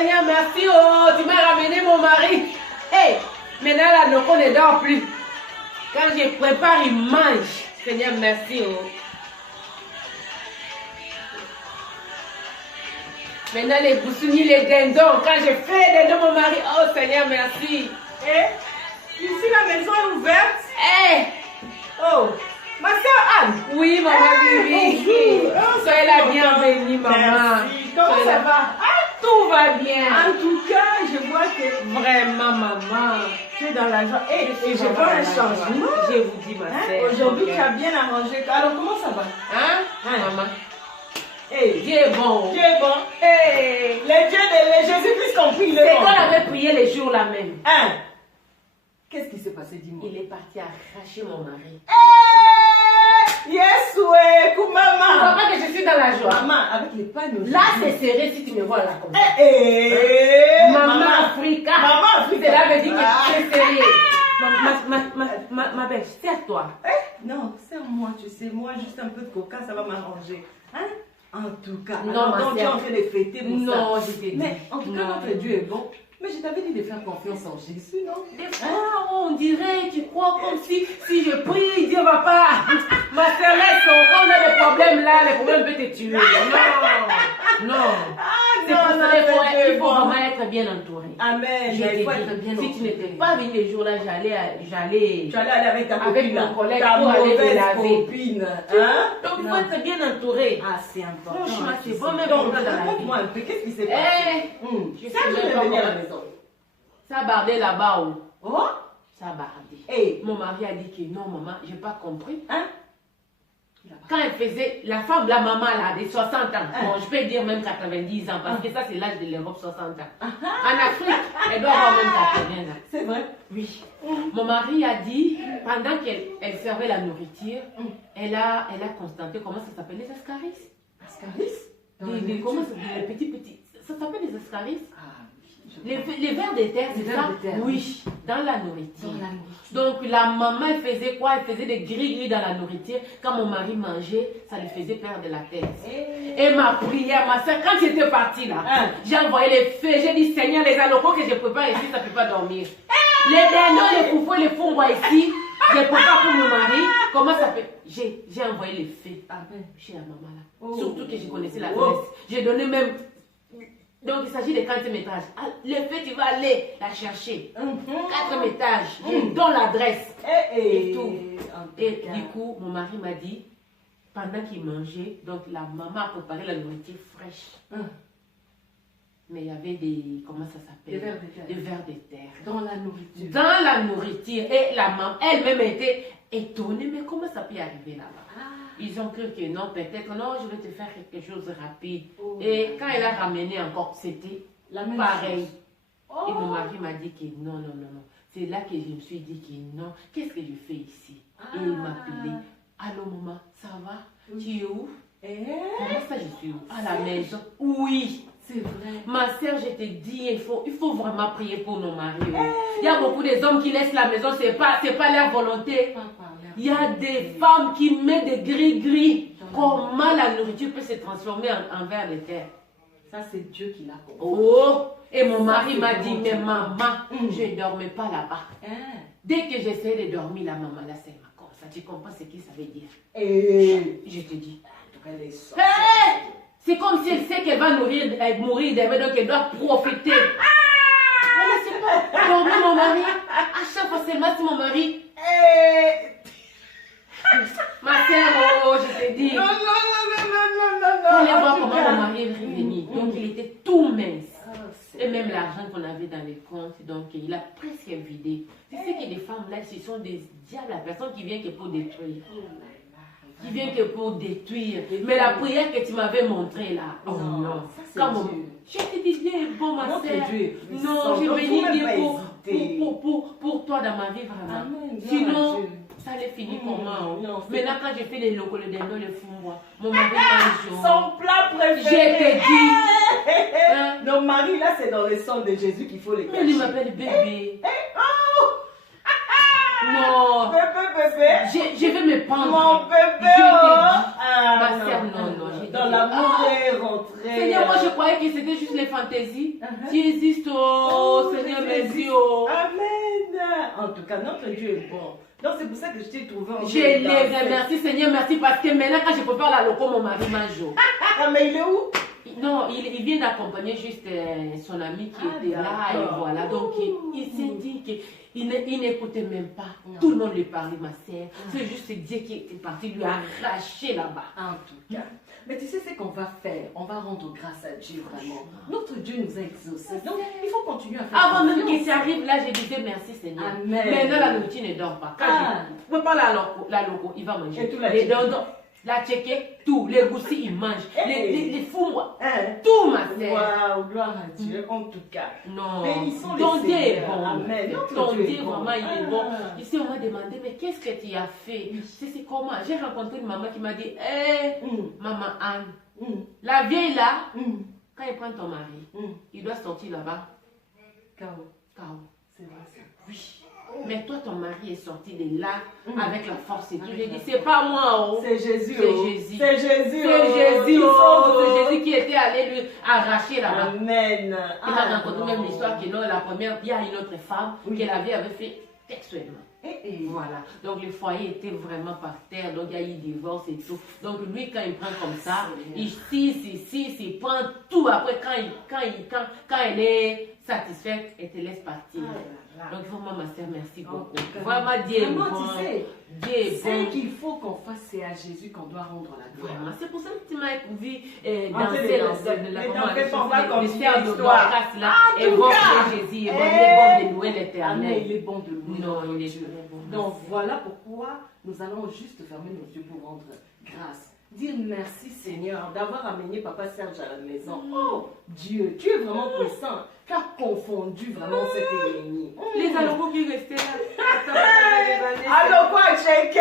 Seigneur, merci. Oh, tu m'as ramené mon mari. Hey, maintenant, la Noko ne dort plus. Quand je prépare, il mange. Seigneur, merci. Oh. Maintenant, les boussounis, les dindons. Quand je fais les dindons, mon mari. Oh, Seigneur, merci. Eh, ici, la maison est ouverte. Hey. Oh, ma soeur Anne. Oui, maman Bibi. Soyez la bienvenue, maman. Merci. Comment ça va? Tout va bien. En tout cas, je vois que Vraiment, maman. tu es dans la joie. Et je vraiment vois un dans la joie. changement. Je vous dis, ma sœur. Aujourd'hui, tu as bien arrangé. Alors, comment ça va? Maman. Hey, Dieu est bon. Dieu est bon. Hey. Les dieux de Jésus-Christ compris, il est C'est bon. qu'on avait prié les jours là même. Hein? Qu'est-ce qui s'est passé, dis-moi? Il est parti arracher mon mari. Yes, ouais, Tu vois maman. pas que je suis dans la joie. Maman, avec les panneaux. Là, c'est serré si tu me vois là comme ça. Maman Africa. Maman Africa. Cela veut dire que c'est sérieux. Ma belle, c'est à toi. Non, c'est à moi, tu sais. Moi, juste un peu de coca, ça va m'arranger. Hein? En tout cas. Non, alors, ma donc, tu es sœur. en train de fêter pour ça. Non, je t'ai dit. Mais en tout cas, Non. notre Dieu est bon. Mais je t'avais dit de faire confiance en Jésus, non? Des fois, on dirait, tu crois comme si je prie, Dieu va pas. Ma sœur, laisse, quand on a des problèmes là, les problèmes peuvent te tuer. Non. C'est pour ça qu'il faut vraiment être bien entouré. Amen. Je Il faut t'ai être bien dit, si tu n'étais pas venu les jours là, j'allais. Tu allais aller avec ta Avec copine, mon collègue ta pour aller te mauvaise laver. copine. Hein? Donc il faut Non. être bien entouré. Ah, c'est important. Franchement, c'est tu bon, sais. même Donc, pour dans la vie. raconte-moi un peu, qu'est-ce qui s'est passé? Je Ça, sais je même vais pas venir à la comment. maison. Ça a bardé là-bas. Oh. Oh? Ça a bardé. Hey. Mon mari a dit que non, maman, j'ai pas compris. Hein? Quand elle faisait, la femme, la maman là, de 60 ans, bon, je peux dire même 90 ans, parce que ça c'est l'âge de l'Europe, 60 ans. En Afrique, elle doit avoir même 80 ans. C'est vrai? Oui. Mon mari a dit, pendant qu'elle servait la nourriture, elle a constaté, comment ça s'appelle, les ascaris. Ascaris? Comment ça s'appelle, les petits, ça s'appelle les ascaris. Ah, Les vers de terre, c'est ça? Oui, dans la nourriture. Donc la maman, elle faisait quoi? Elle faisait des gris-gris dans la nourriture. Quand mon mari mangeait, ça lui faisait perdre la tête. Et ma prière, ma soeur, quand j'étais partie là, j'ai envoyé les feux, j'ai dit Seigneur, les alocos que je prépare ici, ça ne peut pas dormir. Les dindons, les foufous, les fous-moi ici, je prépare pour mon mari. Comment ça fait? J'ai envoyé les feux chez la maman là. Surtout que je connaissais l'adresse. J'ai donné même. Donc il s'agit de 4e étage. Le fait, tu vas aller la chercher. 4e étage. Je donne l'adresse. Et tout. Et du coup, mon mari m'a dit, pendant qu'il mangeait, donc la maman a préparé la nourriture fraîche. Mais il y avait des, comment ça s'appelle? Des vers de terre. Dans la nourriture. Dans la nourriture. Et la maman, elle-même était étonnée. Mais comment ça peut arriver là-bas? Ils ont cru que non, peut-être, non, je vais te faire quelque chose de rapide. Et quand elle a ramené encore, c'était pareil. Et mon mari m'a dit que non, non, non, non. C'est là que je me suis dit que non, qu'est-ce que je fais ici? Et il m'a appelé. Allô, maman, ça va? Tu es où? Comment ça, je suis où? À la maison. Oui. C'est vrai. Ma soeur, je te dis, il faut vraiment prier pour nos maris. Il y a beaucoup d'hommes qui laissent la maison, c'est pas leur volonté. Il y a des femmes qui mettent des gris-gris. Comment la nourriture peut se transformer en vers de terre? Ça, c'est Dieu qui l'a compris. Oh! Et mon mari m'a dit, mais maman, je ne dormais pas là-bas. Dès que j'essayais de dormir, la maman, là, c'est ma comme ça. Tu comprends ce que ça veut dire? Je te dis. C'est comme si elle sait qu'elle va mourir demain, donc elle doit profiter. Elle ne sait pas dormir, mon mari. À chaque fois, seulement si mon mari. Ma soeur, je te dis. Non. On allait voir comment mon mari est revenu. Donc il était tout mince. Et même l'argent qu'on avait dans les comptes, donc il a presque vidé. Tu sais que les femmes là, ce sont des diables, la personne qui vient que pour détruire. Qui vient que pour détruire. Mais la prière que tu m'avais montrée là, oh non. Je te dis, Dieu est bon, ma soeur. Non, je bénis Dieu pour toi dans ma vie vraiment. Sinon, ça allait finir pour moi. Maintenant, quand j'ai fait les locaux, les dindons, les fous, mon mari mange. Son plat préféré. Je te dis. Nos maris, là, c'est dans le sang de Jésus qu'il faut les cacher. Mais il m'appelle bébé. Non. Bébé. Je vais me prendre. Mon bébé. Ma soeur, non. Dans l'amour est rentré. Seigneur, moi je croyais que c'était juste les fantaisies. Tu existes, oh, Seigneur, merci, oh. Amen. En tout cas, notre Dieu est bon. Donc c'est pour ça que je t'ai trouvé en Je l'ai remercié, Seigneur, merci, parce que maintenant, quand je prépare la loco, mon mari mange. Ah, mais il est où? Non, il vient d'accompagner juste son ami qui était là, et voilà. Donc, il s'est dit qu'il n'écoutait même pas. Non. Tout le monde lui parlait, ma sœur. C'est juste Dieu qui est parti lui arracher là-bas. En tout cas. Mais tu sais ce qu'on va faire? On va rendre grâce à Dieu, vraiment. Notre Dieu nous a exaucés. Donc, il faut continuer à faire. Avant même que ça arrive, là, je disais merci, Seigneur. Amen. Maintenant, la nourriture ne dort pas. Quand je ne peux pas la loco, il va manger. Et tout la les dindons, la tchéké, tout. Les goussis, ils mangent. Les fous, tout, ma sœur. Waouh, gloire à Dieu, en tout cas. Non. Bénissons Ton le Dieu est Seigneur. bon. Amen. Ton Dieu, vraiment, il est bon. Ici, on m'a demandé, mais qu'est-ce que tu as fait? C'est comment? J'ai rencontré une maman qui m'a dit, maman Anne, la vieille là, quand il prend ton mari, il doit sortir là-bas. Chaos. C'est vrai ça. Oui. Mais toi, ton mari est sorti de là avec la force et tout. J'ai dit, c'est pas moi. Oh. C'est Jésus. C'est Jésus. C'est Jésus. C'est Jésus. C'est Jésus qui était allé lui arracher là-bas. Amen. Il m'a raconté même l'histoire que non, la première, il y a une autre femme qu'elle avait fait sexuellement. Voilà. Donc le foyer était vraiment par terre. Donc il y a eu divorce et tout. Donc lui, quand il prend comme ça, il il prend tout. Après, quand elle est satisfaite, elle te laisse partir. Donc vraiment, ma soeur, merci beaucoup. Vraiment, Dieu est bon. Tu sais, Dieu est bon. Ce qu'il faut qu'on fasse, c'est à Jésus qu'on doit rendre la gloire. Vraiment. C'est pour ça que tu m'as vu danser la stères de grâce là. Et bon, Jésus est bon. Il est bon de louer l'éternel. Il est bon de louer. Non, il est bon. Donc voilà pourquoi nous allons juste fermer nos yeux pour rendre grâce. Dire merci Seigneur d'avoir amené Papa Serge à la maison. Oh Dieu, tu es vraiment puissant. Tu as confondu vraiment cette ennemi. Les alocos qui restaient là. Alors quoi, checké?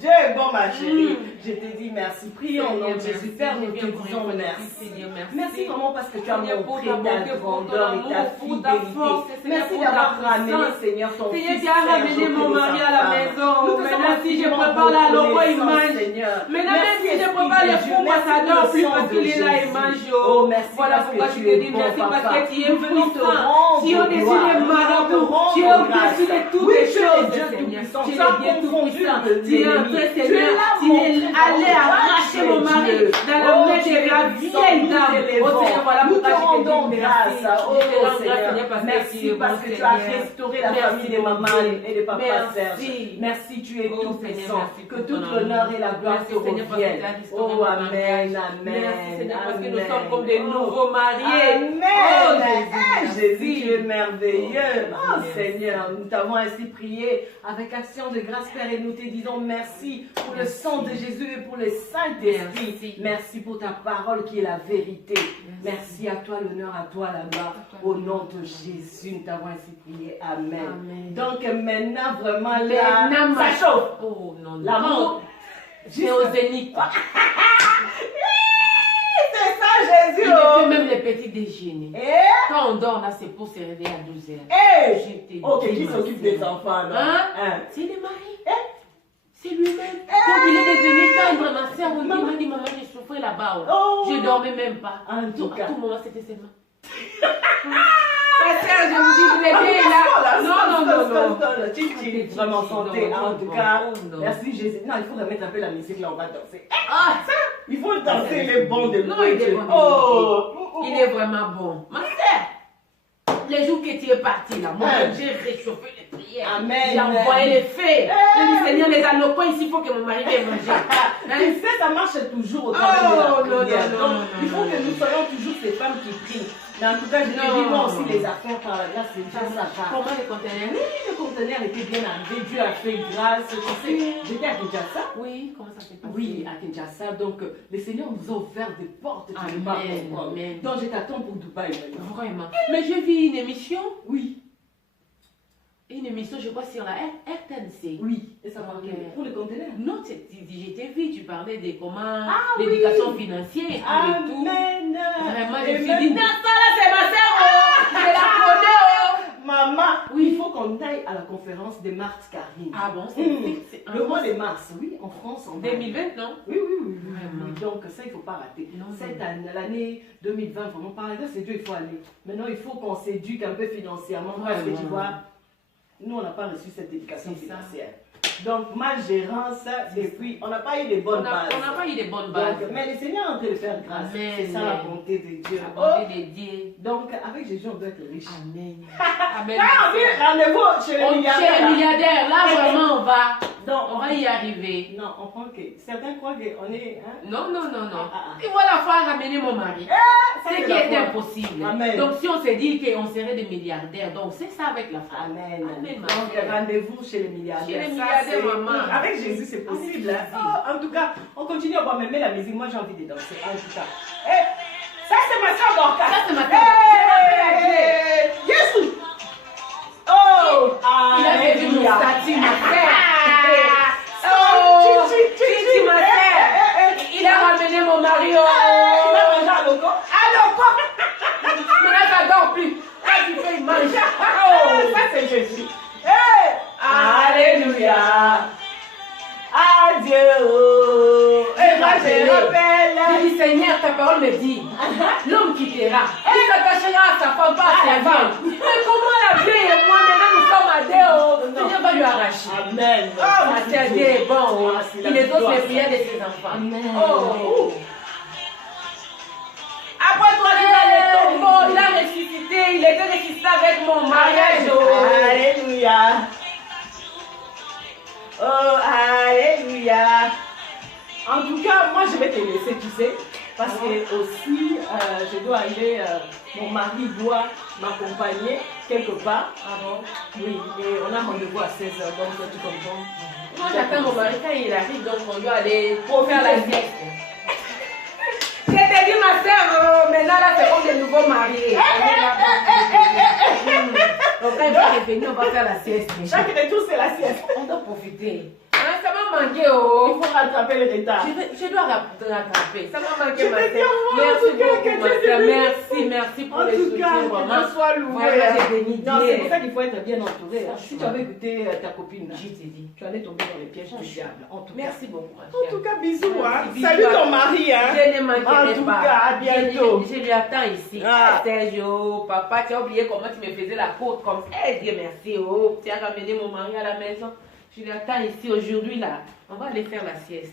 Dieu est bon, ma chérie. Je te dis merci. Prions au nom de Jésus. Père, nous te disons merci. Merci vraiment parce que tu as montré ta grandeur et ta fidélité. Merci d'avoir ramené, Seigneur, ton fils. Seigneur, tu as ramené mon mari à la maison. Maintenant, si je prépare la loco, il mange. Maintenant, même si je prépare le fou, moi, ça dort plus parce qu'il est là, il mange. Oh, merci. Voilà pourquoi je te dis merci parce que tu es venu si on est sur les marabouts, tu es au-dessus de toutes les choses, Seigneur. Tu es bien tout puissant. Tu es entré, Seigneur. Tu es allé arracher mon mari dans la main de la vieille dame. Oh Seigneur, voilà pourquoi je te dis merci. Oh Seigneur, merci parce que tu as restauré la famille de maman et de papa Serge. Merci, tu es tout puissant. Que tout l'honneur et la gloire te reviennent. Oh, amen, amen. Merci Seigneur parce que nous sommes comme des nouveaux mariés. Amen. Jésus, tu es merveilleux. Oh Seigneur, nous t'avons ainsi prié avec action de grâce, Père, et nous te disons merci pour le sang de Jésus et pour le Saint-Esprit. Merci pour ta parole qui est la vérité. Merci à toi, l'honneur à toi là-bas. Au nom de Jésus, nous t'avons ainsi prié. Amen. Donc maintenant, vraiment là, ça chauffe. Oh non, l'amour. C'est au zénith. C'est ça, Jésus. Il fait même les petits déjeuners. Quand on dort là, c'est pour se réveiller à 12h. Ok, qui s'occupe des enfants là? C'est le mari. C'est lui-même. Donc il est devenu tendre, ma soeur. Il m'a dit, maman, j'ai souffert là-bas. Je ne dormais même pas. En tout cas. À tout moment, c'était seulement. Ma soeur, je vous dis, vous l'avez là. Non. Tu es vraiment santé. En tout cas, merci Jésus. Non, il faut remettre un peu la musique là, on va danser. Ça, il faut danser, il est bon de non, il est bon. Il est vraiment bon. Ma soeur, les jours que tu es parti là, moi, j'ai réchauffé les prières. Amen. J'ai envoyé les fées. J'ai dit, Seigneur, les alocos ici, il faut que mon mari vienne manger. Tu sais, ça marche toujours au travers de la prière. Non, donc, il faut que nous soyons toujours ces femmes qui prient. Mais en tout cas, je te dis, moi aussi, les affaires par là, c'est déjà ça. Comment les conteneurs? Oui, le conteneur était bien arrivé. Dieu a fait grâce. Tu sais, j'étais à Kinshasa. Oui, comment ça s'est passé? Oui, à Kinshasa. Donc, le Seigneur nous a offert des portes. Amen. Donc, je t'attends pour Dubaï. Vraiment. Mais j'ai vu une émission. Oui. Une émission, je crois, sur la RTNC. Oui. Et ça va pour le conteneur? Non, j'étais vu, tu parlais de comment l'éducation financière et tout. Amen. Vraiment, je me suis dit, non, ça là, c'est ma sœur. Je la connais. Maman, oui, il faut qu'on aille à la conférence de Marthe Karine. Ah bon, c'est le mois de mars, oui, en France. En 2020, non? Oui. Donc ça, il ne faut pas rater. Non, Cette année, l'année 2020, vraiment, par la grâce de Dieu, il faut aller. Maintenant, il faut qu'on s'éduque un peu financièrement. Parce que tu vois, nous, on n'a pas reçu cette éducation financière. Donc, ma gérance, et puis, on n'a pas eu les bonnes bases. On n'a pas eu les bonnes bases. Donc, mais le Seigneur est en train de faire grâce. C'est ça la bonté de Dieu. La bonté de Dieu. Donc, avec Jésus, on doit être riche. Amen. Amen. Quand on dit rendez-vous chez les milliardaires. Chez les milliardaires, là, vraiment, on va y arriver. Non, on prend que certains croient qu'on est. Hein? Non. Et voilà, il faut ramener mon mari. C'est qui est impossible. Amen. Donc, si on se dit qu'on serait des milliardaires, donc c'est ça avec la foi. Amen. Amen. Donc, rendez-vous chez les milliardaires. Chez les milliardaires, maman. Avec Jésus, c'est possible. Hein? Oh, en tout cas, on continue à aimer la musique. Moi, j'ai envie de danser. En tout cas. Ça, c'est ma soeur Dorcas. Ça, c'est ma soeur. Jésus. Oh, il a vu mon statut, ma frère. Chichi, ma frère. Il a ramené mon mari. Il a mangé à loco. Maintenant, ça dort plus. Quand tu fais, il mange. Ça, c'est Jésus. Alléluia. Adieu. Et moi, je rappelle. Je dis, Seigneur, ta parole me dit, l'homme quittera. Il s'attachera à sa femme, pas à sa femme. Mais comment la vieille et moi, maintenant, nous sommes à Dieu. Seigneur va lui arracher. Amen. C'est Dieu est bon. Il exauce les prières de ses enfants. Amen. Après toi, il a les tombeaux, il a ressuscité, il était ressuscité avec mon mariage. Alléluia. Oh, alléluia. En tout cas, moi, je vais te laisser, tu sais, parce que aussi, je dois aller, mon mari doit m'accompagner quelque part. Ah bon? Oui, et on a rendez-vous à 16h, donc tu comprends. Moi, j'attends mon mari quand il arrive, donc on doit aller pour faire la sieste. Je t'ai dit, ma soeur, maintenant là, c'est comme des nouveaux mariés. Donc quand il va revenir, on va faire la sieste. Chaque détour, c'est la sieste. On doit profiter. Hein, ça m'a manqué, oh. Il faut rattraper le retard. Je dois rattraper. Ça m'a manqué, ma soeur. Merci beaucoup, ma soeur. Merci pour les soutiens, maman. Sois loué. Non, c'est pour ça qu'il faut être bien entouré. Si tu avais écouté ta copine, je t'ai dit, tu allais tomber dans les pièges du diable. Merci beaucoup, ma en tout cas, bisous. Salut ton mari. Je ne manquerai pas. En tout cas, à bientôt. Je lui attends ici. Sergio, papa, tu as oublié comment tu me faisais la courte comme ça. Eh, Dieu merci. Oh, tu as ramené mon mari à la maison. Je l'attends ici aujourd'hui là. On va aller faire la sieste.